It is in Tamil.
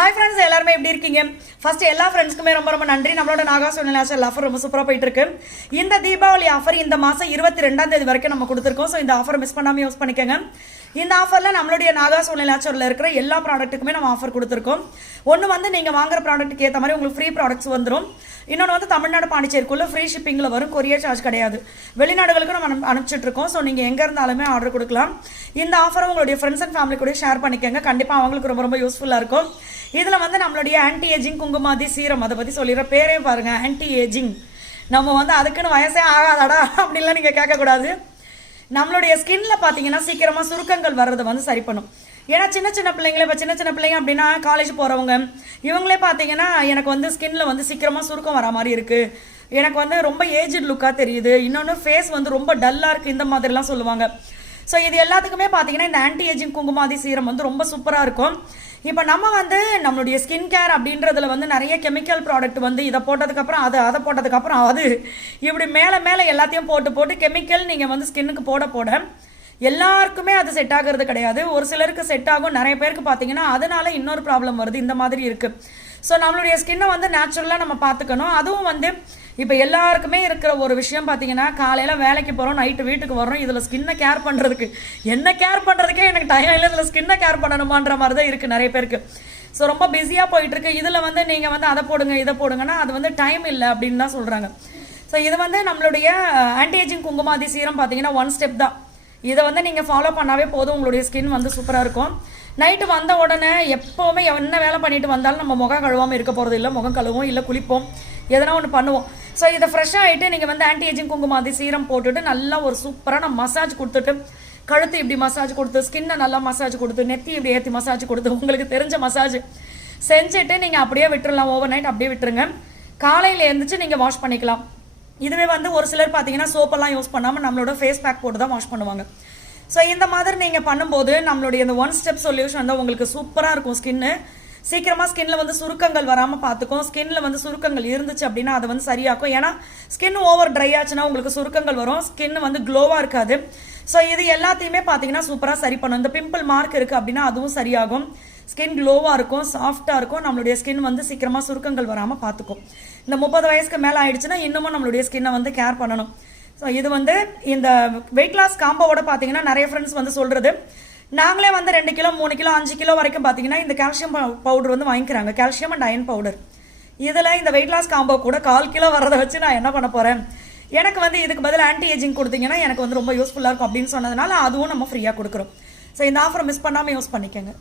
ஹாய் ஃப்ரெண்ட்ஸ், எல்லாருமே எப்படி இருக்கீங்க? ஃபர்ஸ்ட் எல்லா ஃப்ரெண்ட்ஸ்க்குமே ரொம்ப ரொம்ப நன்றி. நம்மளோட நாகாஸ் நேச்சுரல் ஆஃபர் ரொம்ப சூப்பராக போயிட்டு இருக்கு. இந்த தீபாவளி ஆஃபர் இந்த மாதம் 22ஆம் தேதி வரைக்கும் நம்ம கொடுத்துருக்கோம். ஸோ இந்த ஆஃபர் மிஸ் பண்ணாமல் யூஸ் பண்ணிக்கோங்க. இந்த ஆஃபரில் நம்மளுடைய நாகாஸ் நேச்சுரலில் இருக்கிற எல்லா ப்ராடக்ட்டுக்குமே நம்ம ஆஃபர் கொடுத்துருக்கோம். ஒன்று வந்து நீங்கள் வாங்குற ப்ராடக்ட்டுக்கு ஏற்ற மாதிரி உங்களுக்கு ஃப்ரீ ப்ராடக்ட்ஸ் வந்துடும். இன்னொன்று வந்து தமிழ்நாடு பாண்டிச்சேரிக்குள்ள ஃப்ரீ ஷிப்பிங்கில் வரும். கொரியர் சார்ஜ் கிடையாது. வெளிநாடுகளுக்கு நம்ம அனுப்பிச்சிட்டு இருக்கோம். ஸோ நீங்கள் எங்கே இருந்தாலுமே ஆர்டர் கொடுக்கலாம். இந்த ஆஃபரை உங்களுடைய ஃப்ரெண்ட்ஸ் அண்ட் ஃபேமிலி கூட ஷேர் பண்ணிக்கோங்க. கண்டிப்பாக அவங்களுக்கு ரொம்ப ரொம்ப யூஸ்ஃபுல்லாக இருக்கும். இதில் வந்து நம்மளுடைய ஆன்டி ஏஜிங் குங்குமாதி சீரம் அதை பற்றி சொல்லிடுற பேரே பாருங்கள், ஆன்டி ஏஜிங். நம்ம வந்து அதுக்குன்னு வயசே ஆகாதாடா அப்படின்லாம் நீங்கள் கேட்கக்கூடாது. நம்மளுடைய ஸ்கின்ல பார்த்தீங்கன்னா சீக்கிரமாக சுருக்கங்கள் வர்றதை வந்து சரி பண்ணும். ஏன்னா சின்ன சின்ன பிள்ளைங்களே இப்போ சின்ன சின்ன பிள்ளைங்க அப்படின்னா காலேஜ் போகிறவங்க இவங்களே பார்த்தீங்கன்னா எனக்கு வந்து ஸ்கின்ல வந்து சீக்கிரமாக சுருக்கம் வர மாதிரி இருக்குது, எனக்கு வந்து ரொம்ப ஏஜ்டு லுக்காக தெரியுது, இன்னொன்று ஃபேஸ் வந்து ரொம்ப டல்லாக இருக்குது, இந்த மாதிரிலாம் சொல்லுவாங்க. ஸோ இது எல்லாத்துக்குமே பார்த்தீங்கன்னா இந்த ஆன்டி ஏஜிங் குங்குமாதி சீரம் வந்து ரொம்ப சூப்பராக இருக்கும். இப்போ நம்ம வந்து நம்மளுடைய ஸ்கின் கேர் அப்படின்றதுல வந்து நிறைய கெமிக்கல் ப்ராடக்ட் வந்து இதை போட்டதுக்கப்புறம் அதை போட்டதுக்கப்புறம் அது இப்படி மேலே மேலே எல்லாத்தையும் போட்டு கெமிக்கல் நீங்கள் வந்து ஸ்கின்னுக்கு போட எல்லாருக்குமே அது செட் ஆகிறது கிடையாது. ஒரு சிலருக்கு செட் ஆகும், நிறைய பேருக்கு பார்த்தீங்கன்னா அதனால இன்னொரு ப்ராப்ளம் வருது. இந்த மாதிரி இருக்குது. ஸோ நம்மளுடைய ஸ்கின்னை வந்து நேச்சுரலாக நம்ம பார்த்துக்கணும். அதுவும் வந்து இப்போ எல்லாருக்குமே இருக்கிற ஒரு விஷயம் பார்த்தீங்கன்னா காலையில் வேலைக்கு போகிறோம், நைட்டு வீட்டுக்கு வரோம், இதில் ஸ்கின்னை கேர் பண்ணுறதுக்கு என்ன கேர் பண்ணுறதுக்கே எனக்கு டைம் இல்லை, இதில் ஸ்கின்னை கேர் பண்ணணுமான்ற மாதிரி தான் இருக்குது நிறைய பேருக்கு. ஸோ ரொம்ப பிஸியாக போயிட்டுருக்கு. இதில் வந்து நீங்கள் வந்து அதை போடுங்க இதை போடுங்கன்னா அது வந்து டைம் இல்லை அப்படின்னு தான் சொல்கிறாங்க. ஸோ இது வந்து நம்மளுடைய ஆன்டி ஏஜிங் குங்குமாதி சீரம் பார்த்தீங்கன்னா 1 ஸ்டெப் தான். இதை வந்து நீங்கள் ஃபாலோ பண்ணாவே போதும், உங்களுடைய ஸ்கின் வந்து சூப்பராக இருக்கும். நைட்டு வந்த உடனே எப்போவுமே என்ன வேலை பண்ணிட்டு வந்தாலும் நம்ம முகம் கழுவாமல் இருக்க போகிறது இல்லை. முகம் கழுவோம், இல்லை குளிப்போம், எதனா ஒன்று பண்ணுவோம். ஸோ இதை ஃப்ரெஷ்ஷாக ஆகிட்டு நீங்கள் வந்து ஆன்டி ஏஜிங் குங்குமாதி சீரம் போட்டுட்டு நல்லா ஒரு சூப்பரான மசாஜ் கொடுத்துட்டு, கழுத்து இப்படி மசாஜ் கொடுத்து, ஸ்கின்னை நல்லா மசாஜ் கொடுத்து, நெத்தி இப்படி ஏற்றி மசாஜ் கொடுத்து, உங்களுக்கு தெரிஞ்ச மசாஜ் செஞ்சுட்டு நீங்கள் அப்படியே விட்டுறலாம். ஓவர் நைட் அப்படியே விட்டுருங்க. காலையில் எழுந்திரிச்சு நீங்கள் வாஷ் பண்ணிக்கலாம். இதுவே வந்து ஒரு சிலர் பார்த்தீங்கன்னா சோப்பெல்லாம் யூஸ் பண்ணாமல் நம்மளோட ஃபேஸ் பேக் போட்டு தான் வாஷ் பண்ணுவாங்க. ஸோ இந்த மாதிரி நீங்கள் பண்ணும்போது நம்மளுடைய இந்த 1 ஸ்டெப் சொல்யூஷன் தான் உங்களுக்கு சூப்பராக இருக்கும். ஸ்கின்னு சீக்கிரமாக ஸ்கின்ல வந்து சுருக்கங்கள் வராமல் பார்த்துக்கும். ஸ்கின்ல வந்து சுருக்கங்கள் இருந்துச்சு அப்படின்னா அதை வந்து சரியாக்கும். ஏன்னா ஸ்கின் ஓவர் ட்ரை ஆச்சுன்னா உங்களுக்கு சுருக்கங்கள் வரும், ஸ்கின் வந்து க்ளோவாக இருக்காது. ஸோ இது எல்லாத்தையுமே பார்த்தீங்கன்னா சூப்பராக சரி பண்ணும். இந்த பிம்பிள் மார்க் இருக்குது அப்படின்னா அதுவும் சரியாகும். ஸ்கின் க்ளோவாக இருக்கும், சாஃப்டாக இருக்கும். நம்மளுடைய ஸ்கின் வந்து சீக்கிரமாக சுருக்கங்கள் வராமல் பார்த்துக்கும். இந்த 30 வயசுக்கு மேலே ஆயிடுச்சுன்னா இன்னமும் நம்மளுடைய ஸ்கின்னை வந்து கேர் பண்ணணும். ஸோ இது வந்து இந்த வெயிட் லாஸ் காம்போவோட பார்த்தீங்கன்னா நிறைய ஃப்ரெண்ட்ஸ் வந்து சொல்கிறது, நாங்களே வந்து 2 கிலோ 3 கிலோ 5 கிலோ வரைக்கும் பார்த்தீங்கன்னா இந்த கால்சியம் பவுடர் வந்து வாங்கிக்கிறாங்க, கால்சியம் அண்ட் அயன் பவுடர். இதில் இந்த வெயிட் லாஸ் காம்போ கூட 1/4 கிலோ வரதை வச்சு நான் என்ன பண்ண போகிறேன், எனக்கு வந்து இதுக்கு பதில் ஆன்டி ஏஜிங் கொடுத்தீங்கன்னா எனக்கு வந்து ரொம்ப யூஸ்ஃபுல்லாக இருக்கும் அப்படின்னு சொன்னதுனால அதுவும் நம்ம ஃப்ரீயாக கொடுக்குறோம். ஸோ இந்த ஆஃபரை மிஸ் பண்ணாமல் யூஸ் பண்ணிக்கோங்க.